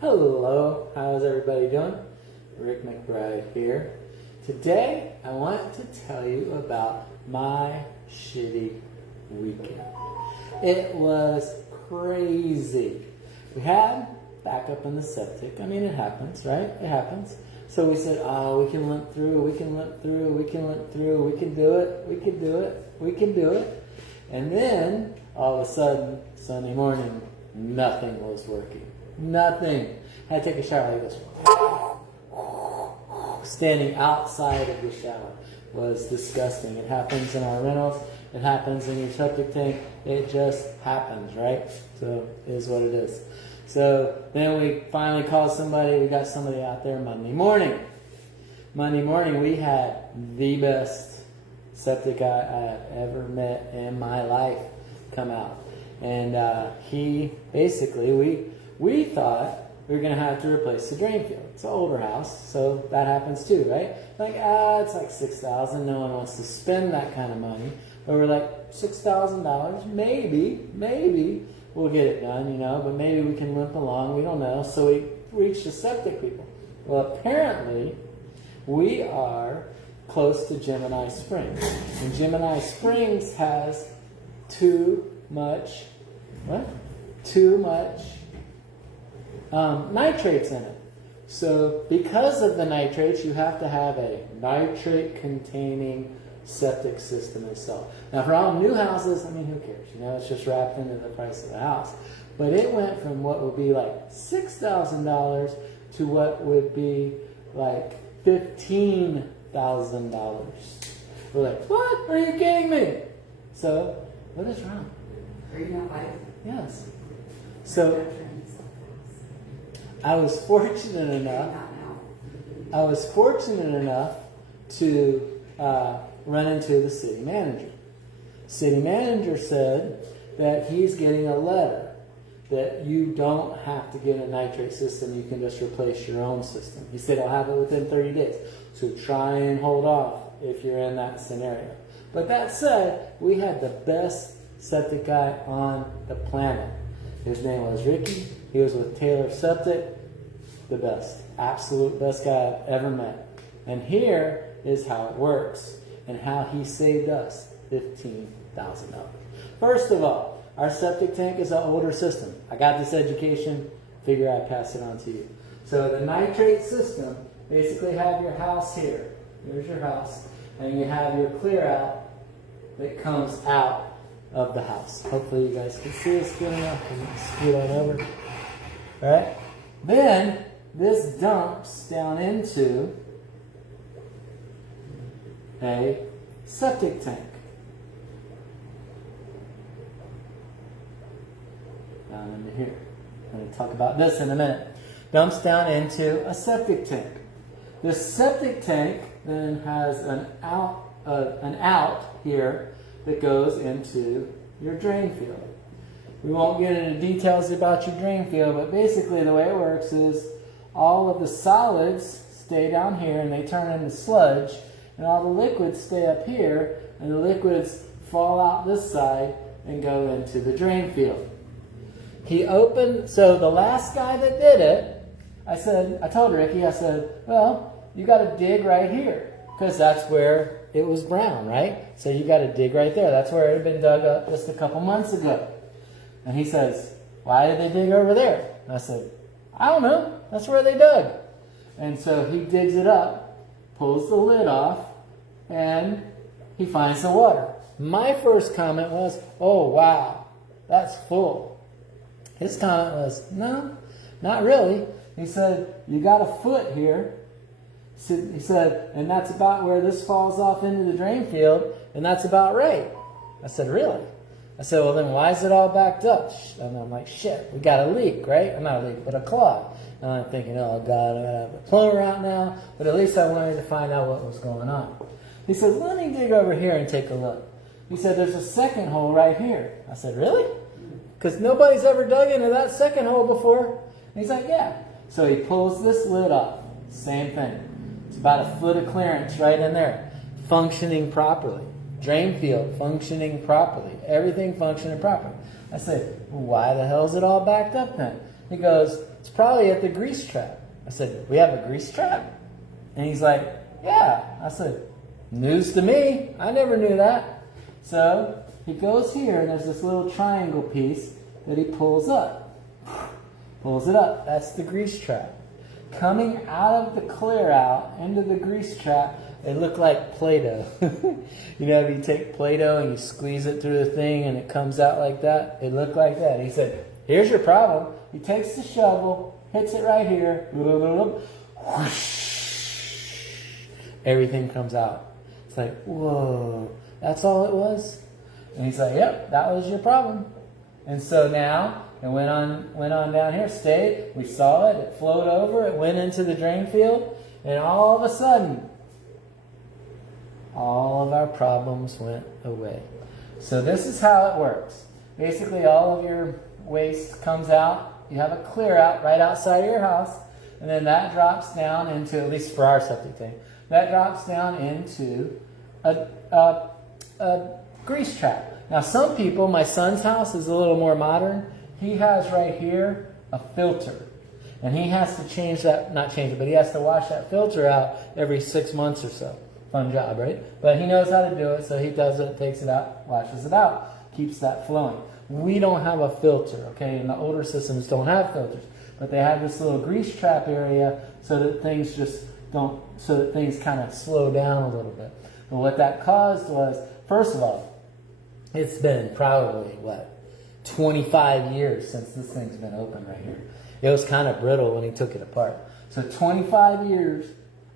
Hello, how's everybody doing? Rick McBride here. Today, I want to tell you about my shitty weekend. It was crazy. We had backup in the septic. I mean, it happens, right? It happens. So we said, oh, we can limp through, we can limp through, we can limp through, we can do it, we can do it, we can do it. And then, all of a sudden, Sunday morning, nothing was working. Nothing. I had to take a shower like this. Standing outside of the shower was disgusting. It happens in our rentals. It happens in your septic tank. It just happens, right? So it is what it is. So then we finally called somebody. We got somebody out there Monday morning. Monday morning we had the best septic guy I have ever met in my life come out. And he basically, we thought we were going to have to replace the drain field. It's an older house, so that happens too, right? Like, it's like $6,000. No one wants to spend that kind of money. But we're like, $6,000, maybe we'll get it done, but maybe we can limp along. We don't know. So we reached the septic people. Well, apparently, we are close to Gemini Springs. And Gemini Springs has too much nitrates in it. So because of the nitrates, you have to have a nitrate-containing septic system installed. Now, for all new houses, who cares? It's just wrapped into the price of the house. But it went from what would be like $6,000 to what would be like $15,000. We're like, what? Are you kidding me? So, what is wrong? Are you not like? Yes. So, I was fortunate enough to run into the city manager. City manager said that he's getting a letter that you don't have to get a nitrate system, you can just replace your own system. He said he'll have it within 30 days. So try and hold off if you're in that scenario. But that said, we had the best septic guy on the planet. His name was Ricky. He was with Taylor Septic. The best. Absolute best guy I've ever met. And here is how it works and how he saved us $15,000. First of all, our septic tank is an older system. I got this education, figure I'd pass it on to you. So the nitrate system, basically have your house here. Here's your house. And you have your clear out that comes out of the house. Hopefully you guys can see us good enough. And scoot on over. All right? Then this dumps down into a septic tank. Down into here. I'm going to talk about this in a minute. Dumps down into a septic tank. The septic tank then has an out here that goes into your drain field. We won't get into details about your drain field, but basically the way it works is all of the solids stay down here and they turn into sludge, and all the liquids stay up here, and the liquids fall out this side and go into the drain field. So the last guy that did it, I told Ricky, well, you got to dig right here, because that's where it was brown, right? So you got to dig right there. That's where it had been dug up just a couple months ago. And he says, why did they dig over there? And I said, I don't know. That's where they dug. And so he digs it up, pulls the lid off, and he finds the water. My first comment was, oh, wow, that's full. His comment was, no, not really. He said, you got a foot here. He said, and that's about where this falls off into the drain field, and that's about right. I said, really? I said, well, then why is it all backed up? And I'm like, shit, we got a leak, right? Not a leak, but a clog. And I'm thinking, oh, God, I'm going to have a plumber out now. But at least I wanted to find out what was going on. He said, let me dig over here and take a look. He said, there's a second hole right here. I said, really? Because nobody's ever dug into that second hole before. And he's like, yeah. So he pulls this lid off. Same thing. It's about a foot of clearance right in there. Functioning properly. Drain field functioning properly. Everything functioning properly. I said, well, why the hell is it all backed up then? He goes, it's probably at the grease trap. I said, we have a grease trap? And he's like, yeah. I said, news to me. I never knew that. So he goes here, and there's this little triangle piece that he pulls up. Pulls it up. That's the grease trap. Coming out of the clear out into the grease trap, it looked like Play-Doh. You know, if you take Play-Doh and you squeeze it through the thing and it comes out like that, it looked like that. He said, here's your problem. He takes the shovel, hits it right here, whoosh, everything comes out. It's like, whoa, that's all it was? And he's like, yep, that was your problem. And so now, it went on down here, stayed, we saw it, it flowed over, it went into the drain field, and all of a sudden, all of our problems went away. So this is how it works. Basically, all of your waste comes out. You have a clear out right outside of your house, and then that drops down into, at least for our septic tank, that drops down into a grease trap. Now, some people, my son's house is a little more modern. He has right here a filter. And he has to change that, not change it, but he has to wash that filter out every 6 months or so. Fun job, right? But he knows how to do it, so he does it, takes it out, washes it out, keeps that flowing. We don't have a filter, okay? And the older systems don't have filters. But they have this little grease trap area so that things just don't, so that things kind of slow down a little bit. But what that caused was, first of all, it's been probably, 25 years since this thing's been open right here. It was kind of brittle when he took it apart. So 25 years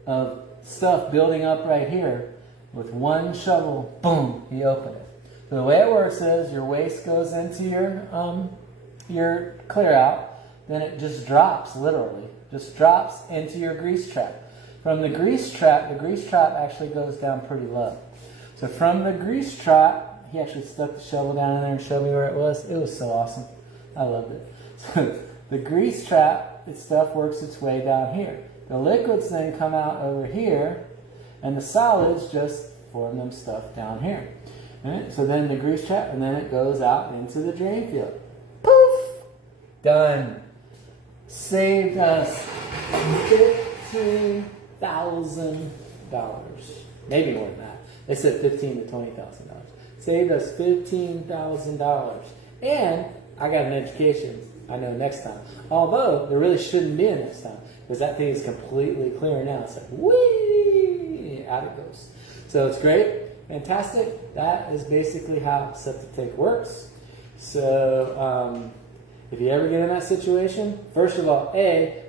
of stuff building up right here with one shovel, boom, he opened it. So the way it works is your waste goes into your clear out, then it just drops, literally, just drops into your grease trap. From the grease trap actually goes down pretty low. So from the grease trap, he actually stuck the shovel down in there and showed me where it was. It was so awesome. I loved it. So the grease trap, its stuff works its way down here. The liquids then come out over here, and the solids just form them stuff down here. Right? So then the grease trap, and then it goes out into the drain field. Poof! Done. Saved us $15,000. Maybe more than that. They said $15,000 to $20,000. Saved us $15,000. And I got an education. I know next time. Although, there really shouldn't be a next time. Because that thing is completely clear now. It's like, whee! Out it goes. So it's great. Fantastic. That is basically how septic tank works. So, if you ever get in that situation, first of all,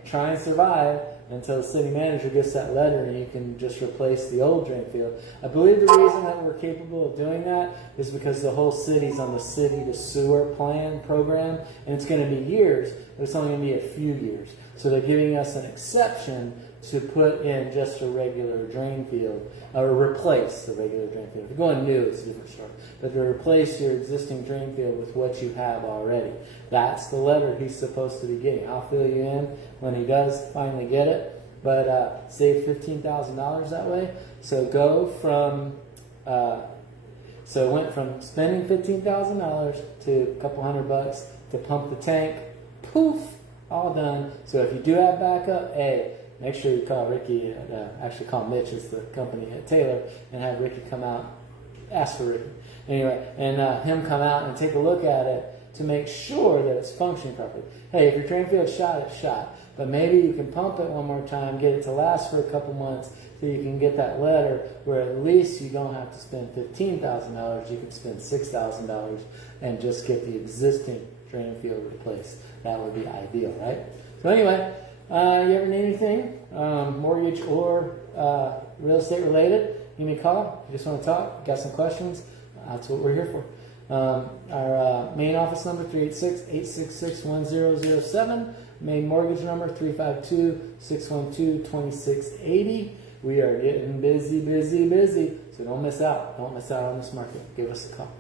try and survive until the city manager gets that letter and you can just replace the old drain field. I believe the reason that we're capable of doing that is because the whole city's on the city to sewer plan program, and it's going to be years, but it's only going to be a few years. So they're giving us an exception to put in just a regular drain field, or replace the regular drain field. If you're going new, it's a different story. But to replace your existing drain field with what you have already. That's the letter he's supposed to be getting. I'll fill you in when he does finally get it. But save $15,000 that way. So go from, so it went from spending $15,000 to a couple $100 to pump the tank. Poof, all done. So if you do have backup, make sure you call Ricky, actually call Mitch, it's the company at Taylor, and have Ricky come out, ask for Ricky. Anyway, and him come out and take a look at it to make sure that it's functioning properly. Hey, if your drain field's shot, it's shot. But maybe you can pump it one more time, get it to last for a couple months, so you can get that letter where at least you don't have to spend $15,000, you can spend $6,000 and just get the existing drain field replaced. That would be ideal, right? So anyway, you ever need anything, mortgage or real estate related, give me a call. If you just want to talk, got some questions, that's what we're here for. Our main office number, 386-866-1007. Main mortgage number, 352-612-2680. We are getting busy, so don't miss out. Don't miss out on this market. Give us a call.